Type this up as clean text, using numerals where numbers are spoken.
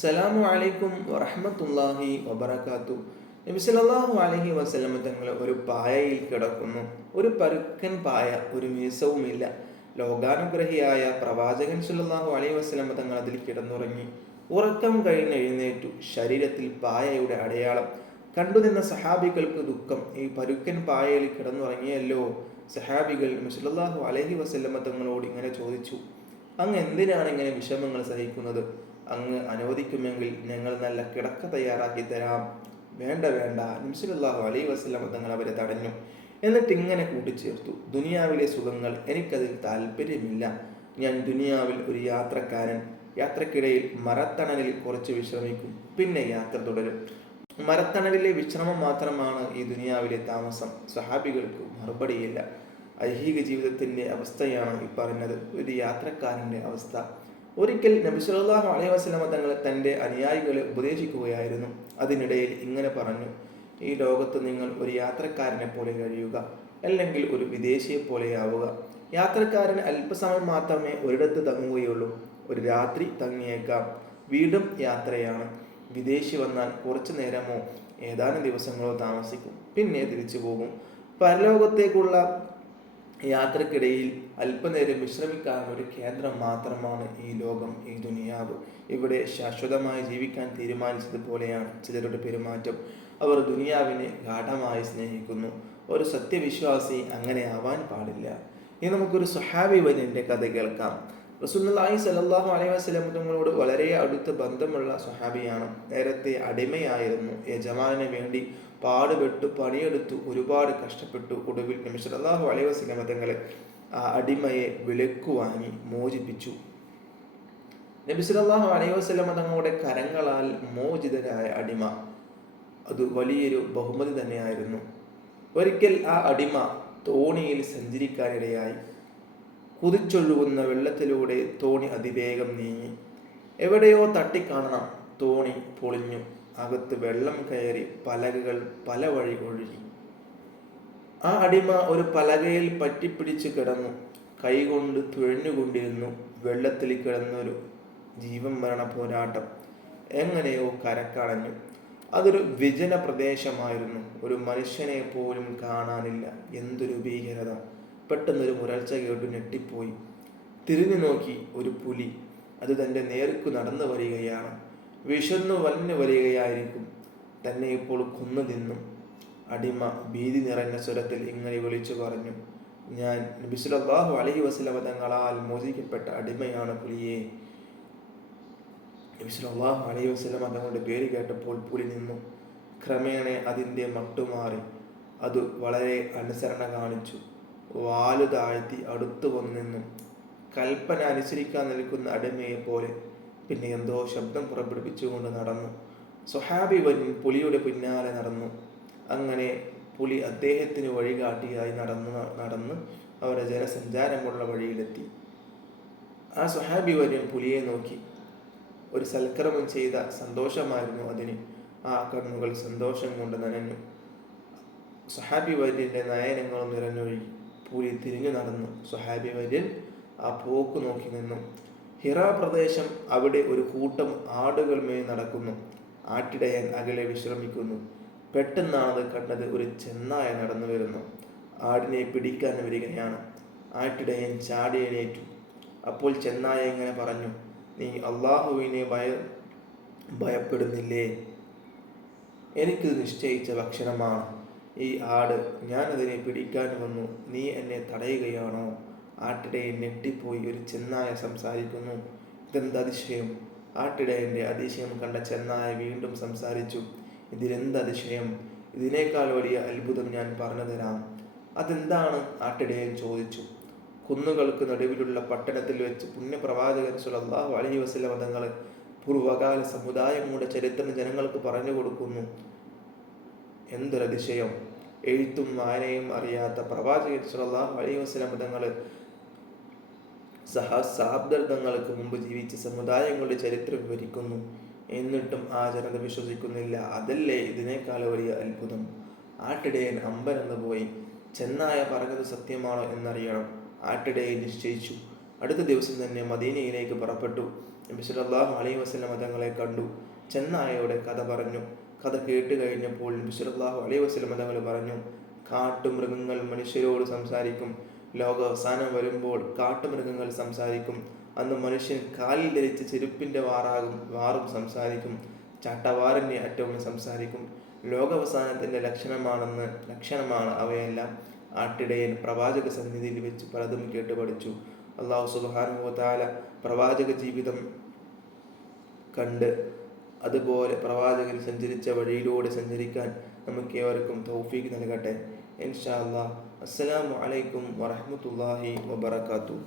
അസ്സലാമു അലൈക്കും വറഹ്മത്തുള്ളാഹി വബറകാത്തു. നബി സല്ലല്ലാഹു അലൈഹി വസല്ലം തങ്ങൾ ഒരു പായയിൽ കിടക്കുന്നു. ഒരു പരുക്കൻ പായ, ഒരു മീസവുമില്ല. ലോകാനുഗ്രഹിയായ പ്രവാചകൻ സല്ലല്ലാഹു അലൈഹി വസല്ലം തങ്ങൾ അതിൽ കിടന്നുറങ്ങി. ഉറക്കം കഴിഞ്ഞ് എഴുന്നേറ്റു. ശരീരത്തിൽ പായയുടെ അടയാളം കണ്ടുനിന്ന സഹാബികൾക്ക് ദുഃഖം. ഈ പരുക്കൻ പായയിൽ കിടന്നുറങ്ങിയല്ലോ. സഹാബികൾ നബി സല്ലല്ലാഹു അലൈഹി വസല്ലം തങ്ങളോട് ഇങ്ങനെ ചോദിച്ചു, അങ്ങ് എന്തിനാണ് ഇങ്ങനെ വിഷമങ്ങൾ സഹിക്കുന്നത്? അങ്ങ് അനുവദിക്കുമെങ്കിൽ ഞങ്ങൾ നല്ല കിടക്ക തയ്യാറാക്കി തരാം. വേണ്ട വേണ്ട, നബി സല്ലല്ലാഹു അലൈഹി വസല്ലം തങ്ങൾ അവരെ തടഞ്ഞു. എന്നിട്ട് ഇങ്ങനെ കൂട്ടിച്ചേർത്തു, ദുനിയാവിലെ സുഖങ്ങൾ എനിക്കതിൽ താല്പര്യമില്ല. ഞാൻ ദുനിയാവിൽ ഒരു യാത്രക്കാരൻ. യാത്രക്കിടയിൽ മരത്തണലിൽ കുറച്ച് വിശ്രമിക്കും, പിന്നെ യാത്ര തുടരും. മരത്തണലിലെ വിശ്രമം മാത്രമാണ് ഈ ദുനിയാവിലെ താമസം. സ്വഹാബികൾക്ക് മറുപടിയില്ല. ഐഹിക ജീവിതത്തിന്റെ അവസ്ഥയാണ് ഈ പറഞ്ഞത്, ഒരു യാത്രക്കാരന്റെ അവസ്ഥ. ഒരിക്കൽ നബി സല്ലല്ലാഹു അലൈഹി വസല്ലം തങ്ങൾ തൻ്റെ അനുയായികളെ ഉപദേശിക്കുകയായിരുന്നു. അതിനിടയിൽ ഇങ്ങനെ പറഞ്ഞു, ഈ ലോകത്ത് നിങ്ങൾ ഒരു യാത്രക്കാരനെ പോലെ കഴിയുക, അല്ലെങ്കിൽ ഒരു വിദേശിയെ പോലെയാവുക. യാത്രക്കാരൻ അല്പസമയം മാത്രമേ ഒരിടത്ത് തങ്ങുകയുള്ളൂ. ഒരു രാത്രി തങ്ങിയേക്കാം. വീണ്ടും യാത്രയാണ്. വിദേശി വന്നാൽ കുറച്ചു നേരമോ ഏതാനും ദിവസങ്ങളോ താമസിക്കും, പിന്നെ തിരിച്ചു പോകും. പരലോകത്തേക്കുള്ള യാത്രക്കിടയിൽ അല്പനേരം വിശ്രമിക്കാനുള്ള ഒരു കേന്ദ്രം മാത്രമാണ് ഈ ലോകം, ഈ ദുനിയാവ്. ഇവിടെ ശാശ്വതമായി ജീവിക്കാൻ തീരുമാനിച്ചതുപോലെയാണ് ചിലരുടെ പെരുമാറ്റം. അവർ ദുനിയാവിനെ ഗാഢമായി സ്നേഹിക്കുന്നു. ഒരു സത്യവിശ്വാസി അങ്ങനെ ആവാൻ പാടില്ല. ഇനി നമുക്കൊരു സ്വഹാബി വര്യന്റെ കഥ കേൾക്കാം. റസൂലുള്ളാഹി സ്വല്ലല്ലാഹു അലൈഹി വസല്ലം തങ്ങളോട് വളരെ അടുത്ത ബന്ധമുള്ള സ്വഹാബിയാണ്. നേരത്തെ അടിമയായിരുന്നു. യജമാനു വേണ്ടി പാടുപെട്ടു പണിയെടുത്തു, ഒരുപാട് കഷ്ടപ്പെട്ടു. ഒടുവിൽ നബി സല്ലല്ലാഹു അലൈഹി വസല്ലം തങ്ങളെ ആ അടിമയെ വിലക്കു വാങ്ങി മോചിപ്പിച്ചു. നബി സല്ലല്ലാഹു അലൈഹി വസല്ലം തങ്ങളുടെ കരങ്ങളാൽ മോചിതനായ അടിമ, അത് വലിയൊരു ബഹുമതി തന്നെയായിരുന്നു. ഒരിക്കൽ ആ അടിമ തോണിയിൽ സഞ്ചരിക്കാനിടയായി. കുതിച്ചൊഴുകുന്ന വെള്ളത്തിലൂടെ തോണി അതിവേഗം നീങ്ങി. എവിടെയോ തട്ടിക്കാണണം. തോണി പൊളിഞ്ഞു. അകത്ത് വെള്ളം കയറി പലകകൾ പല വഴി ഒഴുകി. ആ അടിമ ഒരു പലകയിൽ പറ്റിപ്പിടിച്ച് കിടന്നു. കൈകൊണ്ട് തുഴഞ്ഞുകൊണ്ടിരുന്നു. വെള്ളത്തിൽ കിടന്നൊരു ജീവൻ മരണ പോരാട്ടം. എങ്ങനെയോ കരക്കണഞ്ഞു. അതൊരു വിജന പ്രദേശമായിരുന്നു. ഒരു മനുഷ്യനെ പോലും കാണാനില്ല. എന്തൊരു ഭീകരത! പെട്ടെന്നൊരു മുരൾച്ച കേട്ടു ഞെട്ടിപ്പോയി. തിരിഞ്ഞു നോക്കി. ഒരു പുലി. അത് തൻ്റെ നേർക്ക് നടന്നു വരികയാണ്. വിശന്നു വലഞ്ഞു വരികയായിരിക്കും. തന്നെ ഇപ്പോൾ കൊന്നു തിന്നും. അടിമ ഭീതി നിറഞ്ഞ സ്വരത്തിൽ ഇങ്ങനെ വിളിച്ചു പറഞ്ഞു, ഞാൻ നബി സല്ലല്ലാഹു അലൈഹി വസല്ലം തങ്ങളാൽ മോചിക്കപ്പെട്ട അടിമയാണ് പുലിയെ. നബി സല്ലല്ലാഹു അലൈഹി വസല്ലം തങ്ങളുടെ പേര് കേട്ടപ്പോൾ പുലി നിന്നു. ക്രമേണ അതിൻ്റെ മട്ടുമാറി. അത് വളരെ അനുസരണ കാണിച്ചു. വാലു താഴ്ത്തി അടുത്തു വന്നു നിന്നു. കൽപ്പന അനുസരിക്കാൻ നിൽക്കുന്ന അടിമയെ പോലെ. പിന്നെ എന്തോ ശബ്ദം പുറപ്പെടുവിച്ചുകൊണ്ട് നടന്നു. സ്വഹാബി വര്യൻ പുലിയുടെ പിന്നാലെ നടന്നു. അങ്ങനെ പുലി അദ്ദേഹത്തിന് വഴികാട്ടിയായി നടന്ന് അവരുടെ ജനസഞ്ചാരമുള്ള വഴിയിലെത്തി. ആ സ്വഹാബി വര്യൻ പുലിയെ നോക്കി. ഒരു സൽക്കർമ്മം ചെയ്ത സന്തോഷമായിരുന്നു അതിന്. ആ കണ്ണുകൾ സന്തോഷം കൊണ്ട് നനഞ്ഞു. സ്വഹാബി വര്യന്റെ നയനങ്ങളും നിറഞ്ഞൊഴുകി. പുലി തിരിഞ്ഞു നടന്നു. സ്വഹാബി വര്യൻ ആ പോക്ക് നോക്കി നിന്നു. ഹിറാ പ്രദേശം. അവിടെ ഒരു കൂട്ടം ആടുകൾ മേൽ നടക്കുന്നു. ആട്ടിടയൻ അകലെ വിശ്രമിക്കുന്നു. പെട്ടെന്നാണ് കണ്ടത്, ഒരു ചെന്നായ നടന്നു വരുന്നു. ആടിനെ പിടിക്കാൻ വരികയാണ്. ആട്ടിടയൻ ചാടി എണീറ്റു. അപ്പോൾ ചെന്നായ ഇങ്ങനെ പറഞ്ഞു, നീ അള്ളാഹുവിനെ ഭയപ്പെടുന്നില്ലേ? എനിക്ക് നിശ്ചയിച്ച ഭക്ഷണമാണ് ഈ ആട്. ഞാൻ അതിനെ പിടിക്കാൻ വന്നു. നീ എന്നെ തടയുകയാണോ? ആട്ടിടയൻ ഞെട്ടിപ്പോയി. ഒരു ചെന്നായ സംസാരിക്കുന്നു. ഇതെന്ത് അതിശയം! ആട്ടിടയന്റെ അതിശയം കണ്ട ചെന്നായ വീണ്ടും സംസാരിച്ചു, ഇതിലെന്ത് അതിശയം! ഇതിനേക്കാൾ വലിയ അത്ഭുതം ഞാൻ പറഞ്ഞു തരാം. അതെന്താണ്? ആട്ടിടയൻ ചോദിച്ചു. കുന്നുകൾക്ക് നടുവിലുള്ള പട്ടണത്തിൽ വെച്ച് പുണ്യപ്രവാചകൻ സ്വല്ലല്ലാഹു അലൈഹി വസല്ലം തങ്ങൾ പൂർവകാല സമുദായങ്ങളുടെ ചരിത്രം ജനങ്ങൾക്ക് പറഞ്ഞു കൊടുക്കുന്നു. എന്തൊരതിശയം! എഴുത്തും വായനയും അറിയാത്ത പ്രവാചകൻ സ്വല്ലല്ലാഹു അലൈഹി വസല്ലം തങ്ങൾ സഹസ്രാബ്ദങ്ങൾക്ക് മുമ്പ് ജീവിച്ച സമുദായങ്ങളുടെ ചരിത്രം വിവരിക്കുന്നു. എന്നിട്ടും ആ ജനത വിശ്വസിക്കുന്നില്ല. അതല്ലേ ഇതിനേക്കാൾ വലിയ അത്ഭുതം! ആട്ടിടയൻ അമ്പരന്ന് പോയി. ചെന്നായ പറഞ്ഞത് സത്യമാണോ എന്നറിയണം. ആട്ടിടയൻ നിശ്ചയിച്ചു. അടുത്ത ദിവസം തന്നെ മദീനയിലേക്ക് പുറപ്പെട്ടു. നബി സല്ലല്ലാഹു അലൈഹി വസല്ലം തങ്ങളെ കണ്ടു. ചെന്നായയുടെ കഥ പറഞ്ഞു. കഥ കേട്ട് കഴിഞ്ഞപ്പോൾ നബി സല്ലല്ലാഹു അലൈഹി വസല്ലം തങ്ങൾ പറഞ്ഞു, കാട്ടുമൃഗങ്ങൾ മനുഷ്യരോട് സംസാരിക്കും. ലോക അവസാനം വരുമ്പോൾ കാട്ടുമൃഗങ്ങൾ സംസാരിക്കും. അന്ന് മനുഷ്യൻ കാലിൽ ധരിച്ച ചെരുപ്പിൻ്റെ വാറും സംസാരിക്കും. ചാട്ടവാറിൻ്റെ അറ്റവും സംസാരിക്കും. ലോകാവസാനത്തിൻ്റെ ലക്ഷണമാണ് അവയെല്ലാം. ആട്ടിടയൻ പ്രവാചക സന്നിധിയിൽ വെച്ച് പലതും കേട്ട് പഠിച്ചു. അല്ലാഹു സുബ്ഹാനഹു വ തആല പ്രവാചക ജീവിതം കണ്ട് അതുപോലെ പ്രവാചകൻ സഞ്ചരിച്ച വഴിയിലൂടെ സഞ്ചരിക്കാൻ നമുക്ക് ഏവർക്കും തൗഫീഖ് നൽകട്ടെ. ഇൻഷാ അല്ലാഹ്. അസ്സലാമു അലൈക്കും വറഹ്മത്തുള്ളാഹി വബറകാതുഹു.